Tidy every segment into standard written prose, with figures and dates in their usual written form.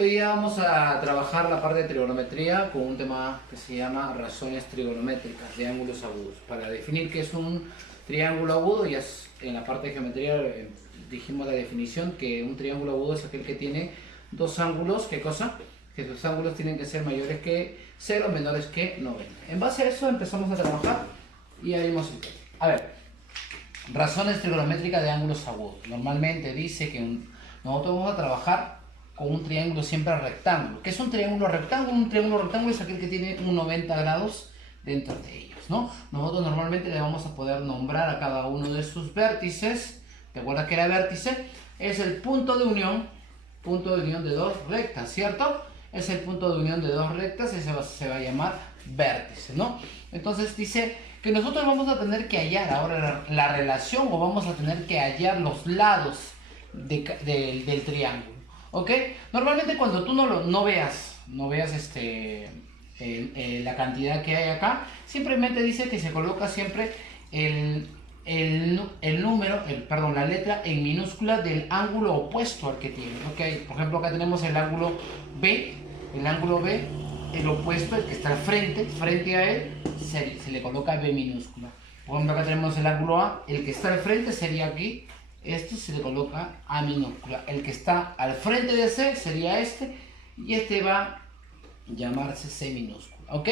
Hoy día vamos a trabajar la parte de trigonometría con un tema que se llama razones trigonométricas de ángulos agudos. Para definir qué es un triángulo agudo, ya en la parte de geometría dijimos la definición que un triángulo agudo es aquel que tiene dos ángulos. ¿Qué cosa? Que sus ángulos tienen que ser mayores que 0, menores que 90. En base a eso empezamos a trabajar y haremos el tema. A ver, razones trigonométricas de ángulos agudos. Normalmente dice que nosotros vamos a trabajar con un triángulo siempre rectángulo. ¿Qué es un triángulo rectángulo? Un triángulo rectángulo es aquel que tiene un 90 grados dentro de ellos, ¿no? Nosotros normalmente le vamos a poder nombrar a cada uno de sus vértices. ¿Recuerda que era vértice? Es el punto de unión de dos rectas, ¿cierto? Es el punto de unión de dos rectas, ese se va a llamar vértice, ¿no? Entonces dice que nosotros vamos a tener que hallar ahora la relación, o vamos a tener que hallar los lados del triángulo. ¿Ok? Normalmente cuando tú no veas la cantidad que hay acá, simplemente dice que se coloca siempre la letra en minúscula del ángulo opuesto al que tiene. ¿Ok? Por ejemplo, acá tenemos el ángulo B. El ángulo B, el opuesto, el que está frente a él, se le coloca B minúscula. Por ejemplo, acá tenemos el ángulo A. El que está al frente sería aquí. Este se le coloca A minúscula. El que está al frente de C sería este. Y este va a llamarse C minúscula. ¿Ok?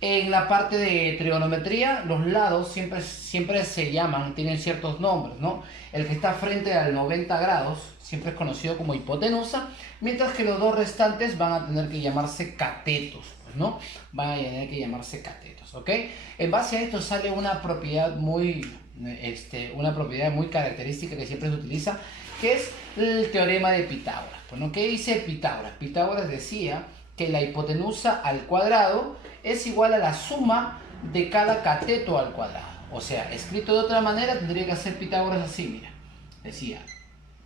En la parte de trigonometría, los lados siempre se llaman, tienen ciertos nombres, ¿no? El que está frente al 90 grados siempre es conocido como hipotenusa, mientras que los dos restantes van a tener que llamarse catetos, ¿no? Van a tener que llamarse catetos, ¿ok? En base a esto sale una propiedad muy característica que siempre se utiliza, que es el teorema de Pitágoras. Bueno, ¿qué dice Pitágoras? Pitágoras decía que la hipotenusa al cuadrado es igual a la suma de cada cateto al cuadrado. O sea, escrito de otra manera tendría que hacer Pitágoras así, mira. Decía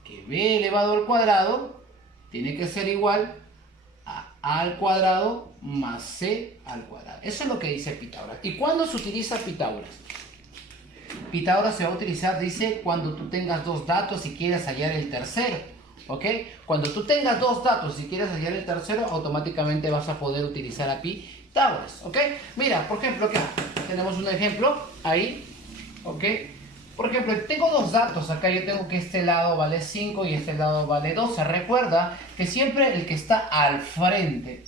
que b elevado al cuadrado tiene que ser igual a al cuadrado más c al cuadrado. Eso es lo que dice Pitágoras. ¿Y cuándo se utiliza Pitágoras? Pitágoras se va a utilizar, dice, cuando tú tengas dos datos y quieras hallar el tercero. ¿Ok? Cuando tú tengas dos datos y quieras hallar el tercero, automáticamente vas a poder utilizar a Pitágoras. ¿Ok? Mira, por ejemplo, acá tenemos un ejemplo ahí. ¿Ok? Por ejemplo, tengo dos datos. Acá yo tengo que este lado vale 5 y este lado vale 12. Recuerda que siempre el que está al frente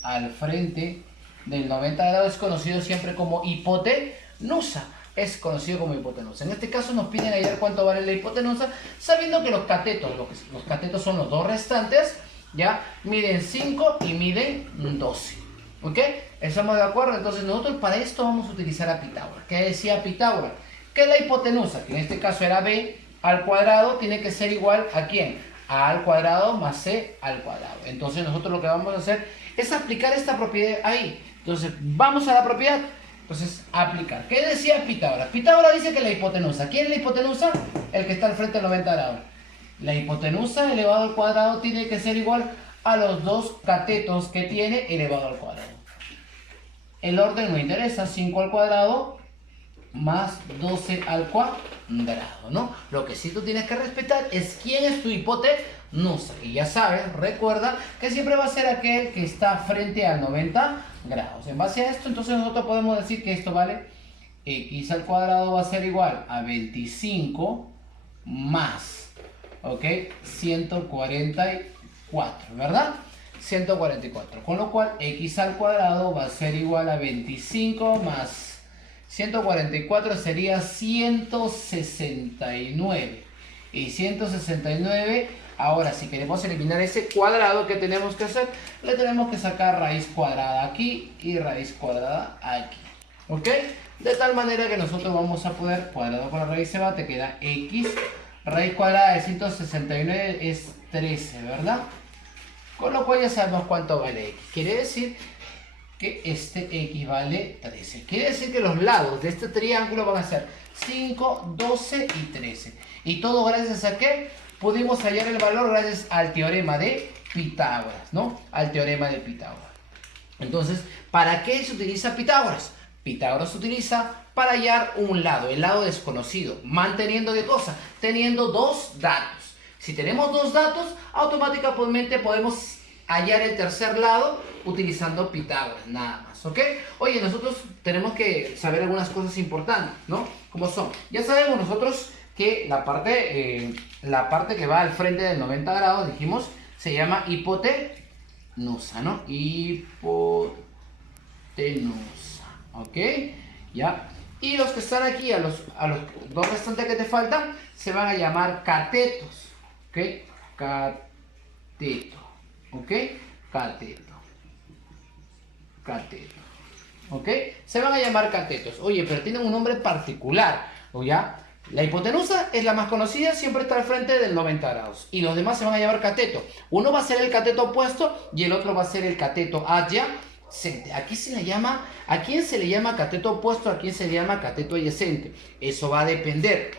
del 90 grados es conocido siempre como hipotenusa. Es conocido como hipotenusa. En este caso nos piden hallar cuánto vale la hipotenusa, sabiendo que los catetos son los dos restantes, ya miden 5 y miden 12. ¿Ok? ¿Estamos de acuerdo? Entonces nosotros para esto vamos a utilizar a Pitágoras. ¿Qué decía Pitágoras? Que la hipotenusa, que en este caso era b al cuadrado, tiene que ser igual a ¿quién? A al cuadrado más c al cuadrado. Entonces nosotros lo que vamos a hacer es aplicar esta propiedad ahí. Entonces vamos a la propiedad. Entonces, aplicar. ¿Qué decía Pitágoras? Pitágoras dice que la hipotenusa. ¿Quién es la hipotenusa? El que está al frente de 90 grados. La hipotenusa elevado al cuadrado tiene que ser igual a los dos catetos que tiene elevado al cuadrado. El orden no interesa. 5 al cuadrado más 12 al cuadrado, ¿no? Lo que sí tú tienes que respetar es quién es tu hipotenusa. Y ya sabes, recuerda que siempre va a ser aquel que está frente al 90 grados. En base a esto, entonces nosotros podemos decir que esto vale x al cuadrado va a ser igual a 25 más, ¿ok? 144, ¿verdad? 144, con lo cual x al cuadrado va a ser igual a 25 más 144 sería 169. Y 169, ahora si queremos eliminar ese cuadrado, ¿qué tenemos que hacer? Le tenemos que sacar raíz cuadrada aquí y raíz cuadrada aquí. ¿Ok? De tal manera que nosotros vamos a poder, cuadrado con la raíz se va, te queda x. Raíz cuadrada de 169 es 13, ¿verdad? Con lo cual ya sabemos cuánto vale x. Quiere decir que este x vale 13. Quiere decir que los lados de este triángulo van a ser 5, 12 y 13. Y todo gracias a que pudimos hallar el valor gracias al teorema de Pitágoras, ¿no? Al teorema de Pitágoras. Entonces, ¿para qué se utiliza Pitágoras? Pitágoras se utiliza para hallar un lado, el lado desconocido, manteniendo ¿qué cosa? Teniendo dos datos. Si tenemos dos datos, automáticamente podemos hallar el tercer lado utilizando Pitágoras, nada más, ¿ok? Oye, nosotros tenemos que saber algunas cosas importantes, ¿no? Como son, ya sabemos nosotros que la parte que va al frente del 90 grados, dijimos, se llama hipotenusa, ¿no? Hipotenusa, ¿ok? ¿Ya? Y los que están aquí, a los dos restantes que te faltan, se van a llamar catetos, ¿ok? Cateto, ¿ok? Cateto, cateto, ¿ok? Se van a llamar catetos. Oye, pero tienen un nombre particular, ¿o ya? La hipotenusa es la más conocida, siempre está al frente del 90 grados. Y los demás se van a llamar cateto. Uno va a ser el cateto opuesto y el otro va a ser el cateto adyacente. Aquí se le llama, ¿a quién se le llama cateto opuesto? ¿A quién se le llama cateto adyacente? Eso va a depender.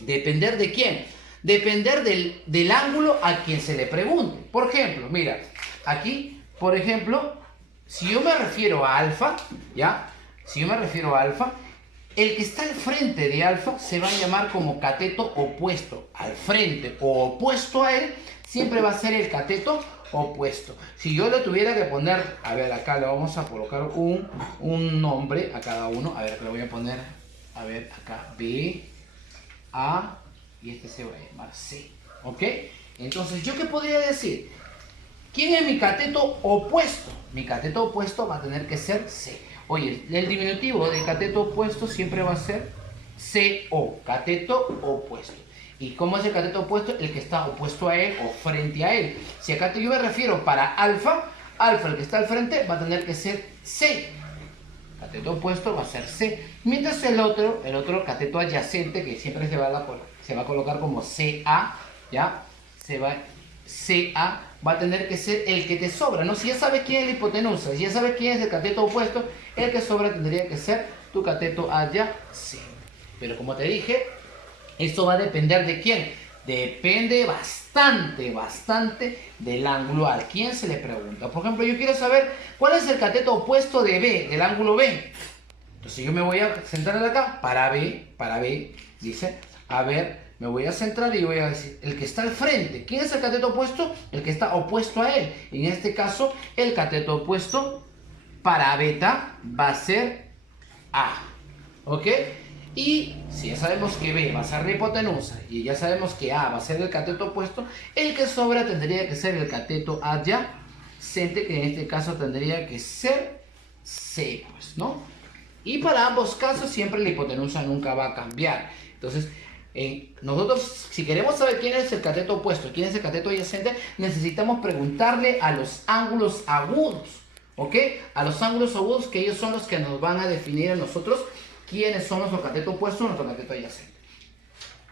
¿Depender de quién? Depender del ángulo a quien se le pregunte. Por ejemplo, mira, aquí, por ejemplo, si yo me refiero a alfa, ¿ya? Si yo me refiero a alfa, el que está al frente de alfa se va a llamar como cateto opuesto. Al frente o opuesto a él siempre va a ser el cateto opuesto. Si yo le tuviera que poner, a ver, acá le vamos a colocar un nombre a cada uno. A ver, acá le voy a poner, a ver, acá B, A, y este se va a llamar C. ¿Ok? Entonces, ¿yo qué podría decir? ¿Quién es mi cateto opuesto? Mi cateto opuesto va a tener que ser C. Oye, el diminutivo de cateto opuesto siempre va a ser CO, cateto opuesto. ¿Y cómo es el cateto opuesto? El que está opuesto a él o frente a él. Si acá yo me refiero para alfa, el que está al frente va a tener que ser C. Cateto opuesto va a ser C. Mientras el otro cateto adyacente, que siempre se va a colocar como CA, ¿ya? CA va a tener que ser el que te sobra, ¿no? Si ya sabes quién es la hipotenusa, si ya sabes quién es el cateto opuesto, el que sobra tendría que ser tu cateto adyacente. Pero como te dije, esto va a depender de quién. Depende bastante del ángulo al quien se le pregunta. Por ejemplo, yo quiero saber cuál es el cateto opuesto de B, del ángulo B. Entonces yo me voy a centrar acá, para B, dice, a ver, me voy a centrar y voy a decir, el que está al frente. ¿Quién es el cateto opuesto? El que está opuesto a él. En este caso, el cateto opuesto para beta va a ser A. ¿Ok? Y si ya sabemos que B va a ser la hipotenusa y ya sabemos que A va a ser el cateto opuesto, el que sobra tendría que ser el cateto adyacente, que en este caso tendría que ser C, pues, ¿no? Y para ambos casos siempre la hipotenusa nunca va a cambiar. Entonces, nosotros, si queremos saber quién es el cateto opuesto, quién es el cateto adyacente, necesitamos preguntarle a los ángulos agudos, ¿ok? A los ángulos agudos, que ellos son los que nos van a definir a nosotros quiénes son nuestro cateto opuesto y nuestro cateto adyacente.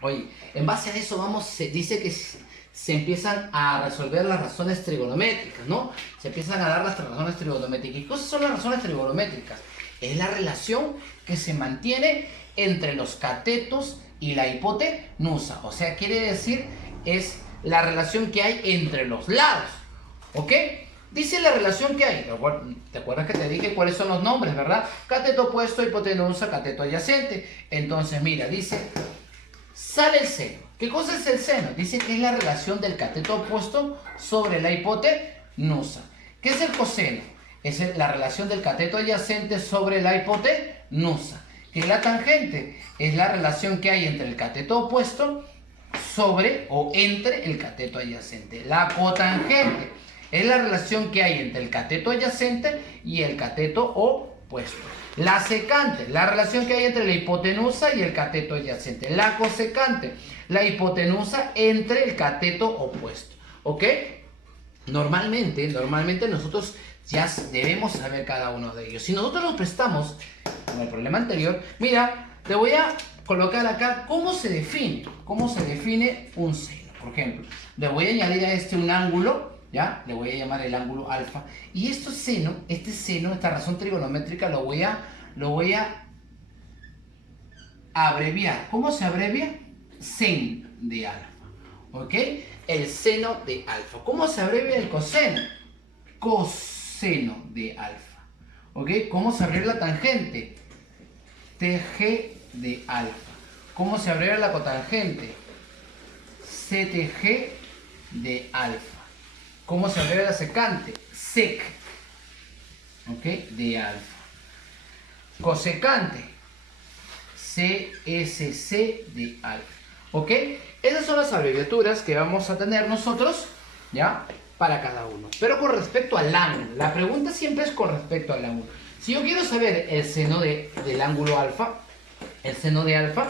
Oye, en base a eso se dice que se empiezan a resolver las razones trigonométricas, ¿no? Se empiezan a dar las razones trigonométricas. ¿Qué cosas son las razones trigonométricas? Es la relación que se mantiene entre los catetos y la hipotenusa. O sea, quiere decir, es la relación que hay entre los lados. ¿Ok? Dice la relación que hay. ¿Te acuerdas que te dije cuáles son los nombres, verdad? Cateto opuesto, hipotenusa, cateto adyacente. Entonces, mira, dice, sale el seno. ¿Qué cosa es el seno? Dice que es la relación del cateto opuesto sobre la hipotenusa. ¿Qué es el coseno? Es la relación del cateto adyacente sobre la hipotenusa. ¿Qué es la tangente? Es la relación que hay entre el cateto opuesto sobre o entre el cateto adyacente. La cotangente es la relación que hay entre el cateto adyacente y el cateto opuesto. La secante, la relación que hay entre la hipotenusa y el cateto adyacente. La cosecante, la hipotenusa entre el cateto opuesto. ¿Ok? Normalmente nosotros ya debemos saber cada uno de ellos. Si nosotros nos prestamos, con el problema anterior, mira, te voy a colocar acá cómo se define un seno. Por ejemplo, le voy a añadir a este un ángulo, ¿ya? Le voy a llamar el ángulo alfa. Y este seno, esta razón trigonométrica, lo voy a abreviar. ¿Cómo se abrevia? Sen de alfa. ¿Ok? El seno de alfa. ¿Cómo se abrevia el coseno? Coseno de alfa. ¿Ok? ¿Cómo se abrevia la tangente? TG de alfa. ¿Cómo se abrevia la cotangente? CTG de alfa. ¿Cómo se abrevia la secante? Sec. ¿Ok? De alfa. Cosecante. CSC de alfa. ¿Ok? Esas son las abreviaturas que vamos a tener nosotros, ¿ya? Para cada uno. Pero con respecto al ángulo. La pregunta siempre es con respecto al ángulo. Si yo quiero saber el seno del ángulo alfa, el seno de alfa,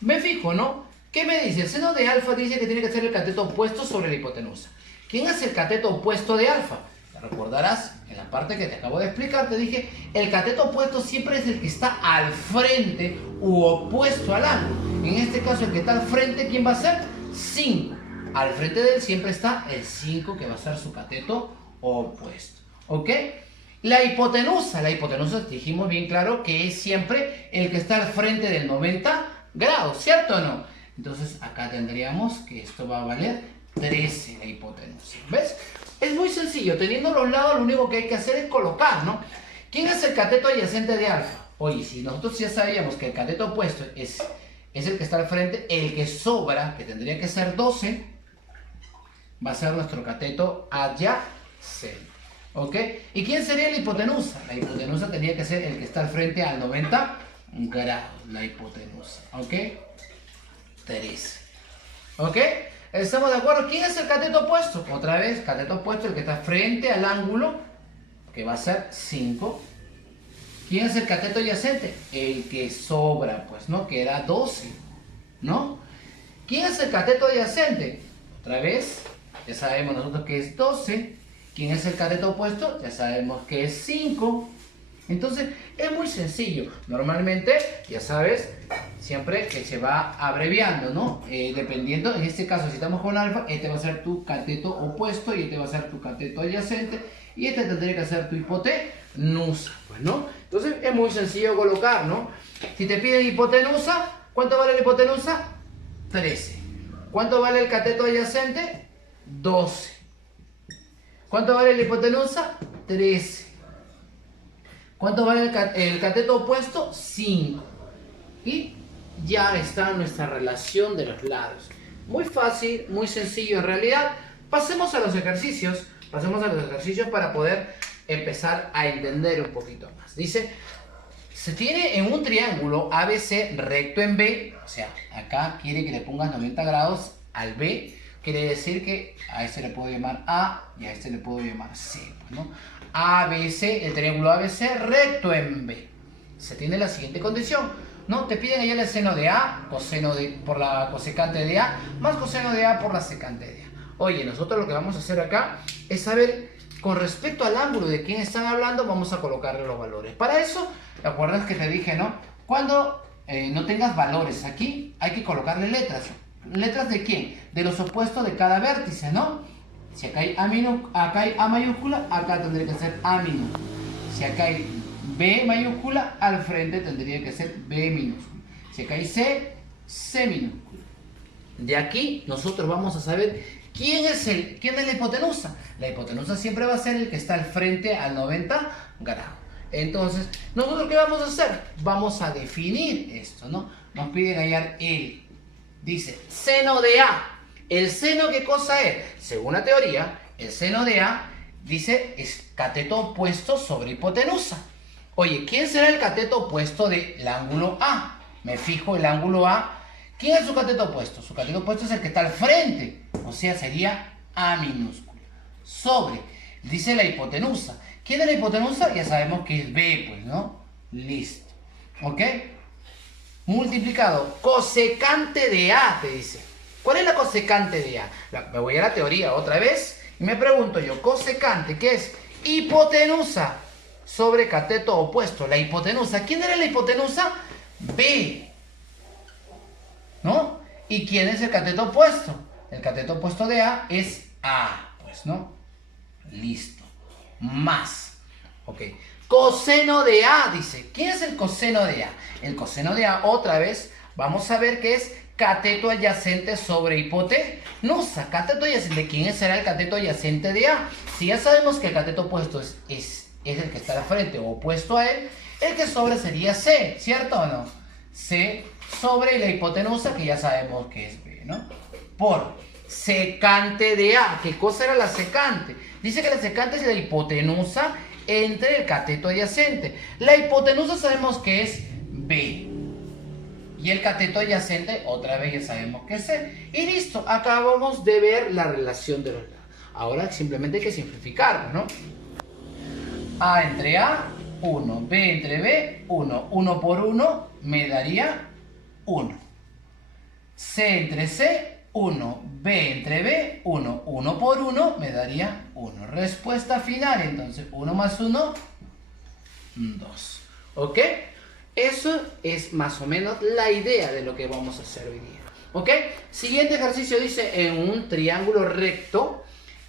me fijo, ¿no? ¿Qué me dice? El seno de alfa dice que tiene que ser el cateto opuesto sobre la hipotenusa. ¿Quién es el cateto opuesto de alfa? Te recordarás, en la parte que te acabo de explicar, te dije, el cateto opuesto siempre es el que está al frente u opuesto al ángulo. En este caso, el que está al frente, ¿quién va a ser? 5. Al frente de él siempre está el 5, que va a ser su cateto opuesto. ¿Ok? La hipotenusa dijimos bien claro que es siempre el que está al frente del 90 grados, ¿cierto o no? Entonces acá tendríamos que esto va a valer 13 la hipotenusa. ¿Ves? Es muy sencillo, teniendo los lados lo único que hay que hacer es colocar, ¿no? ¿Quién es el cateto adyacente de alfa? Oye, si nosotros ya sabíamos que el cateto opuesto es el que está al frente, el que sobra, que tendría que ser 12, va a ser nuestro cateto adyacente. ¿Ok? ¿Y quién sería la hipotenusa? La hipotenusa tendría que ser el que está al frente al 90 grados. La hipotenusa. ¿Ok? 13. ¿Ok? ¿Estamos de acuerdo? ¿Quién es el cateto opuesto? Otra vez, cateto opuesto, el que está frente al ángulo, que va a ser 5. ¿Quién es el cateto adyacente? El que sobra, pues, ¿no? Que era 12, ¿no? ¿Quién es el cateto adyacente? Otra vez, ya sabemos nosotros que es 12. ¿Quién es el cateto opuesto? Ya sabemos que es 5. Entonces, es muy sencillo. Normalmente, ya sabes, siempre que se va abreviando, ¿no? Dependiendo, en este caso, si estamos con alfa, este va a ser tu cateto opuesto y este va a ser tu cateto adyacente y este tendría que ser tu hipotenusa, pues, ¿no? Entonces, es muy sencillo colocar, ¿no? Si te piden hipotenusa, ¿cuánto vale la hipotenusa? 13. ¿Cuánto vale el cateto adyacente? 12. ¿Cuánto vale la hipotenusa? 13. ¿Cuánto vale el cateto opuesto? 5. Y ya está nuestra relación de los lados. Muy fácil, muy sencillo en realidad. Pasemos a los ejercicios. Pasemos a los ejercicios para poder empezar a entender un poquito más. Dice, se tiene en un triángulo ABC recto en B. O sea, acá quiere que le pongas 90 grados al B. Quiere decir que a este le puedo llamar A y a este le puedo llamar C, ¿no? ABC, el triángulo ABC recto en B. Se tiene la siguiente condición, ¿no? Te piden allá el seno de A, coseno por la cosecante de A, más coseno de A por la secante de A. Oye, nosotros lo que vamos a hacer acá es saber, con respecto al ángulo de quién están hablando, vamos a colocarle los valores. Para eso, ¿te acuerdas que te dije, no? Cuando no tengas valores aquí, hay que colocarle letras. ¿Letras de quién? De los opuestos de cada vértice, ¿no? Si acá hay A mayúscula, acá tendría que ser A minúscula. Si acá hay B mayúscula, al frente tendría que ser B minúscula. Si acá hay C, C minúscula. De aquí nosotros vamos a saber quién es la hipotenusa. La hipotenusa siempre va a ser el que está al frente al 90 grados. Entonces, ¿nosotros qué vamos a hacer? Vamos a definir esto, ¿no? Nos piden hallar dice, seno de A. ¿El seno qué cosa es? Según la teoría, el seno de A, dice, es cateto opuesto sobre hipotenusa. Oye, ¿quién será el cateto opuesto del ángulo A? Me fijo el ángulo A. ¿Quién es su cateto opuesto? Su cateto opuesto es el que está al frente. O sea, sería A minúscula. Sobre, dice la hipotenusa. ¿Quién es la hipotenusa? Ya sabemos que es B, pues, ¿no? Listo. ¿Ok? Multiplicado, cosecante de A, te dice. ¿Cuál es la cosecante de A? Me voy a la teoría otra vez y me pregunto yo, cosecante, ¿qué es? Hipotenusa sobre cateto opuesto. La hipotenusa, ¿quién era la hipotenusa? B, ¿no? ¿Y quién es el cateto opuesto? El cateto opuesto de A es A, pues, ¿no? Listo. Más. Ok. Coseno de A, dice. ¿Quién es el coseno de A? El coseno de A, otra vez, vamos a ver que es cateto adyacente sobre hipotenusa. Cateto adyacente. ¿Quién será el cateto adyacente de A? Si ya sabemos que el cateto opuesto es el que está al frente o opuesto a él, el que sobra sería C, ¿cierto o no? C sobre la hipotenusa, que ya sabemos que es B, ¿no? Por secante de A. ¿Qué cosa era la secante? Dice que la secante es la hipotenusa entre el cateto adyacente. La hipotenusa sabemos que es B. Y el cateto adyacente, otra vez ya sabemos que es C. Y listo, acabamos de ver la relación de los lados. Ahora simplemente hay que simplificarlo, ¿no? A entre A, 1. B entre B, 1. 1 por 1 me daría 1. C entre C, 1. B entre B, 1. 1 por 1 me daría 1. Respuesta final, entonces 1 más 1, 2. ¿Ok? Eso es más o menos la idea de lo que vamos a hacer hoy día. ¿Ok? Siguiente ejercicio dice, en un triángulo recto,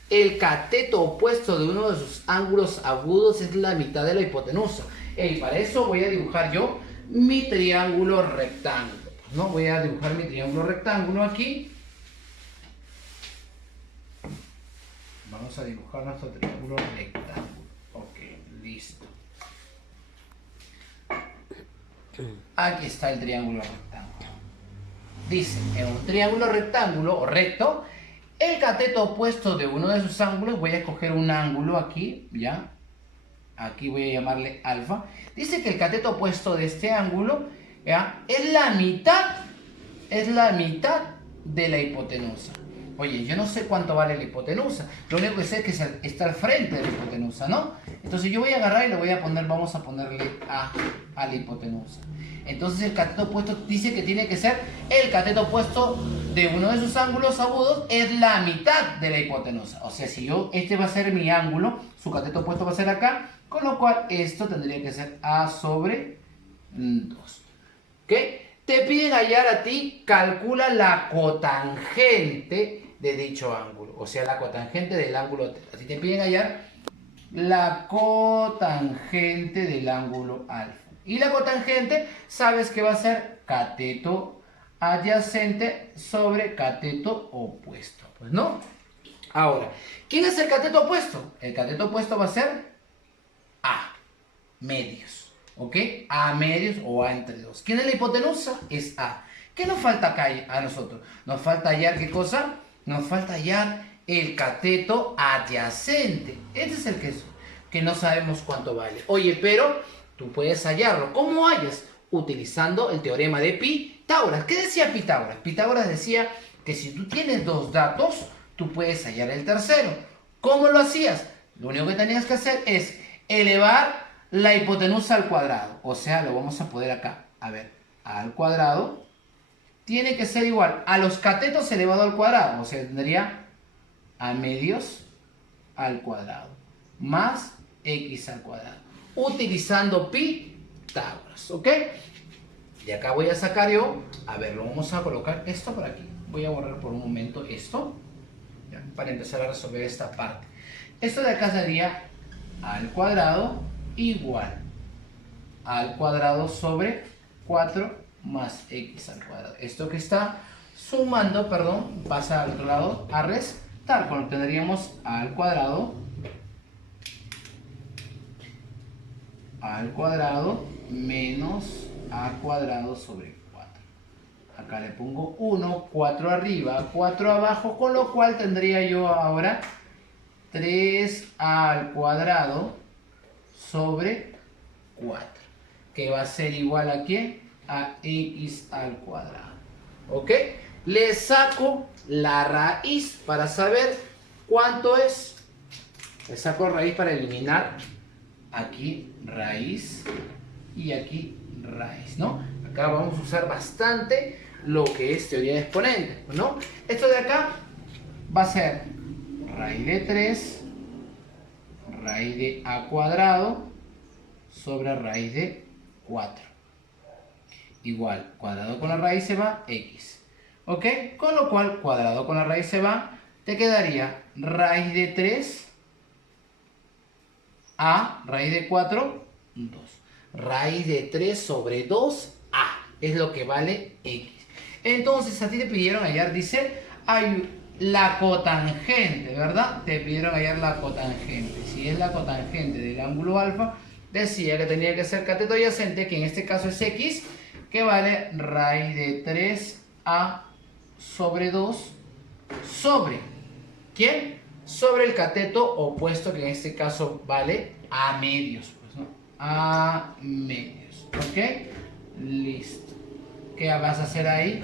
el cateto opuesto de uno de sus ángulos agudos es la mitad de la hipotenusa. Y para eso voy a dibujar yo mi triángulo rectángulo. ¿No? Voy a dibujar mi triángulo rectángulo aquí. Vamos a dibujar nuestro triángulo rectángulo. Ok, listo. Aquí está el triángulo rectángulo. Dice, en un triángulo rectángulo o recto, el cateto opuesto de uno de sus ángulos, voy a escoger un ángulo aquí, ¿ya? Aquí voy a llamarle alfa. Dice que el cateto opuesto de este ángulo, ¿ya?, es la mitad de la hipotenusa. Oye, yo no sé cuánto vale la hipotenusa. Lo único que sé es que está al frente de la hipotenusa, ¿no? Entonces yo voy a agarrar y le voy a poner, vamos a ponerle A la hipotenusa. Entonces el cateto opuesto dice que tiene que ser el cateto opuesto de uno de sus ángulos agudos es la mitad de la hipotenusa. O sea, si este va a ser mi ángulo, su cateto opuesto va a ser acá, con lo cual esto tendría que ser A sobre 2. ¿Ok? Te piden hallar a ti, calcula la cotangente de dicho ángulo. O sea, la cotangente del ángulo θ. Así te piden hallar la cotangente del ángulo alfa. Y la cotangente, sabes que va a ser cateto adyacente sobre cateto opuesto. Pues no. Ahora, ¿quién es el cateto opuesto? El cateto opuesto va a ser A, medios. ¿Ok? A medios o A entre 2. ¿Quién es la hipotenusa? Es A. ¿Qué nos falta acá a nosotros? Nos falta hallar, ¿qué cosa? Nos falta hallar el cateto adyacente. Este es el que no sabemos cuánto vale. Oye, pero tú puedes hallarlo. ¿Cómo hallas? Utilizando el teorema de Pitágoras. ¿Qué decía Pitágoras? Pitágoras decía que si tú tienes dos datos, tú puedes hallar el tercero. ¿Cómo lo hacías? Lo único que tenías que hacer es elevar la hipotenusa al cuadrado. O sea, lo vamos a poner acá. A ver, A al cuadrado tiene que ser igual a los catetos elevado al cuadrado. O sea, tendría A medios al cuadrado más X al cuadrado. Utilizando Pitágoras. ¿Ok? De acá voy a sacar yo. A ver, lo vamos a colocar esto por aquí. Voy a borrar por un momento esto, ¿ya?, para empezar a resolver esta parte. Esto de acá sería A al cuadrado igual A al cuadrado sobre 4 más X al cuadrado. Esto que está sumando, perdón, pasa al otro lado a restar. Cuando tendríamos A al cuadrado menos A cuadrado sobre 4. Acá le pongo 1, 4 arriba, 4 abajo, con lo cual tendría yo ahora 3A al cuadrado sobre 4, que va a ser igual a ¿qué? A X al cuadrado. ¿Ok? Le saco la raíz para saber cuánto es. Le saco raíz para eliminar aquí raíz y aquí raíz, ¿no? Acá vamos a usar bastante lo que es teoría de exponentes, ¿no? Esto de acá va a ser raíz de 3, raíz de A cuadrado sobre raíz de 4. Igual, cuadrado con la raíz se va, X. ¿Ok? Con lo cual, cuadrado con la raíz se va, te quedaría raíz de 3 A, raíz de 4, 2. Raíz de 3 sobre 2A es lo que vale X. Entonces, a ti te pidieron hallar, dice, hay la cotangente, ¿verdad? Te pidieron hallar la cotangente. Si es la cotangente del ángulo alfa, decía que tenía que ser cateto adyacente, que en este caso es X, que vale raíz de 3A sobre 2 sobre, ¿quién? Sobre el cateto opuesto, que en este caso vale a medios, pues, ¿no? A medios, ¿ok? Listo. ¿Qué vas a hacer ahí?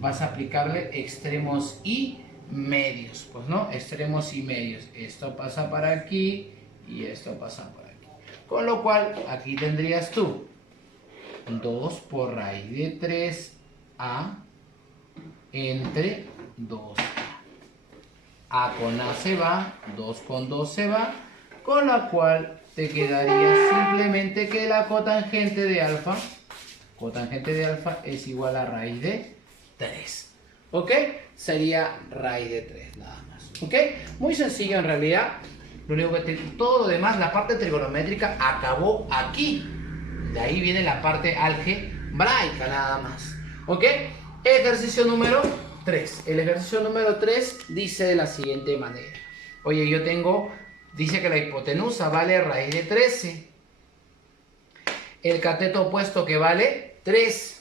Vas a aplicarle extremos y medios, pues, ¿no? Extremos y medios. Esto pasa para aquí y esto pasa por aquí. Con lo cual, aquí tendrías tú 2 por raíz de 3a entre 2a. A con A se va, 2 con 2 se va, con la cual te quedaría simplemente que la cotangente de alfa es igual a raíz de 3. ¿Ok? Sería raíz de 3 nada más. ¿Ok? Muy sencillo en realidad. Lo único que todo lo demás, la parte trigonométrica acabó aquí. De ahí viene la parte algebraica nada más. ¿Ok? Ejercicio número 3. El ejercicio número 3 dice de la siguiente manera. Oye, dice que la hipotenusa vale raíz de 13. El cateto opuesto que vale 3.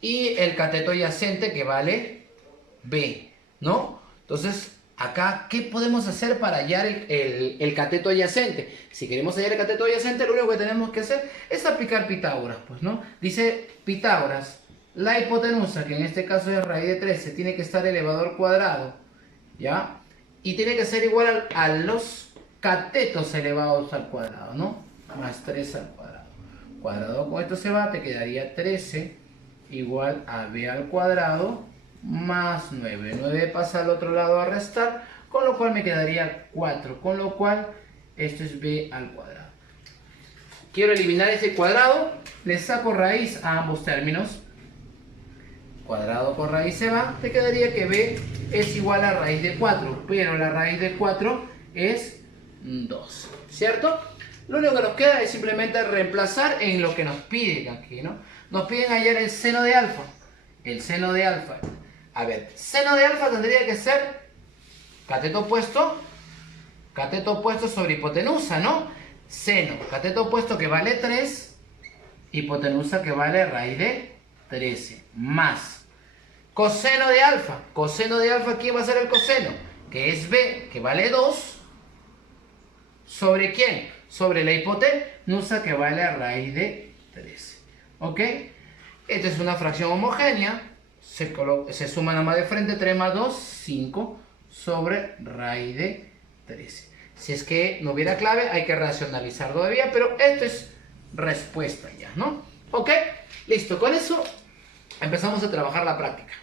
Y el cateto adyacente que vale B, ¿no? Entonces, acá, ¿qué podemos hacer para hallar el cateto adyacente? Si queremos hallar el cateto adyacente, lo único que tenemos que hacer es aplicar Pitágoras, pues, ¿no? Dice Pitágoras, la hipotenusa, que en este caso es raíz de 13, tiene que estar elevado al cuadrado, ¿ya? Y tiene que ser igual a los catetos elevados al cuadrado, ¿no? Más 3 al cuadrado. Cuadrado con esto se va, te quedaría 13 igual a b al cuadrado más 9. 9 pasa al otro lado a restar, con lo cual me quedaría 4. Con lo cual, esto es b al cuadrado. Quiero eliminar ese cuadrado, le saco raíz a ambos términos. Cuadrado con raíz se va, te quedaría que b es igual a raíz de 4, pero la raíz de 4 es 2, ¿cierto? Lo único que nos queda es simplemente reemplazar en lo que nos piden aquí, ¿no? Nos piden hallar el seno de alfa. El seno de alfa. A ver, seno de alfa tendría que ser cateto opuesto sobre hipotenusa, ¿no? Seno, cateto opuesto que vale 3, hipotenusa que vale raíz de 13, más coseno de alfa. Coseno de alfa, ¿quién va a ser el coseno? Que es b, que vale 2, ¿sobre quién? Sobre la hipotenusa que vale raíz de 13. ¿Ok? Esta es una fracción homogénea. Se suma nada más de frente, 3 más 2, 5 sobre raíz de 13. Si es que no hubiera clave, hay que racionalizar todavía, pero esto es respuesta ya, ¿no? ¿Ok? Listo, con eso empezamos a trabajar la práctica.